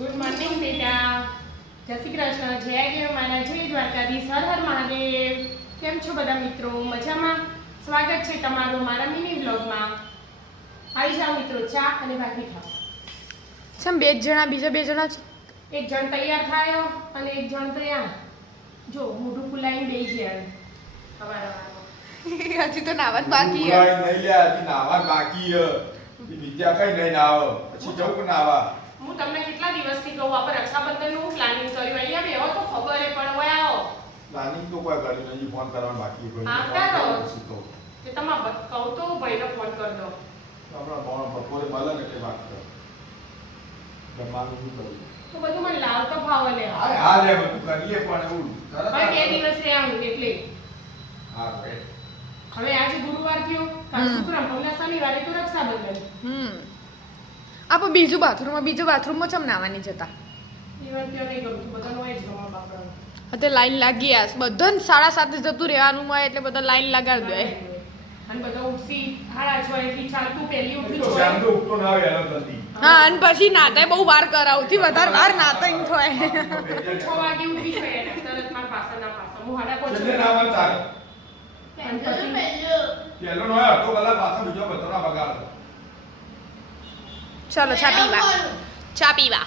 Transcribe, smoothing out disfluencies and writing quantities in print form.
Good morning બેટા. જય શ્રી કૃષ્ણ, જય ગેમાના, જય દ્વારકાધીશ, હર હર મહાદેવ. કેમ છો બધા મિત્રો? મજામાં? સ્વાગત છે તમારું મારા મિની વ્લોગમાં. આવી જાઓ મિત્રો, ચા અને ભાખરી ખાઓ. સમ બે જણા, બીજા બે જણા છે. એક જણ તૈયાર થયો અને એક જણ તો ત્યાં જો મોઢું ફુલાઈને બેસી ગયા. હજી તો નાવા જ બાકી છે. નહીં લે, હજી નાવા બાકી છે. બીજા કઈ નહીં નાવ, પછી જવું કે નાવા. હું તમને કેટલા દિવસથી કહું આપણે રક્ષાબંધનનું પ્લાનિંગ કર્યું, અહીંયા બેહો તો ખબર પણ હોય આવો પ્લાનિંગ તો કોઈ કર્યું નહીં, ફોન કરવાનું બાકી છે. આવતા રહો. કે તમારે કહું તો ભાઈને ફોન કરી દો. આપણા બપોરે મળે ને એટલે વાત કરો. જમવાનું શું કરવું? તો બધું મને લાવ તો ભાવ લે. હા લે, બધું કરીએ પણ એવું ભાઈ બે દિવસ રહ્યા એટલે હા ભાઈ. હવે આજે ગુરુવાર થયો, કાલ શુક્રવાર, હમણાં શનિવારે તો રક્ષાબંધન. આપણે બીજું બાથરૂમમાં, બીજું બાથરૂમમાં ચમ નાવાની જતા. એ વાત ક્યાં નહીં કરું છું, બધાનો હોય જ ગમા બાપડા. અત્યારે લાઈન લાગી આ બધાને 7:30 જતું રહેવાનું હોય એટલે બધા લાઈન લગાડી દે. અને બધા ઉઠી 6:30 થી ચાલતું પહેલી તો ઉઠી શામ તો ઉઠતો ના હોય એનો જલ્દી. હા, અને પછી નાતાય બહુ વાર કરાવથી વધારે વાર નાતા ઈમ થાય. 6 વાગે ઉઠી છે તરત માર પાસા હું હાડા એટલે પહોંચી નાવા ચાલે. અને પછી પેલો નો હોય અડધો કલાક પાછો બીજો બતરા બગાડ. ચાલો ચા પીવા. ચા પીવા.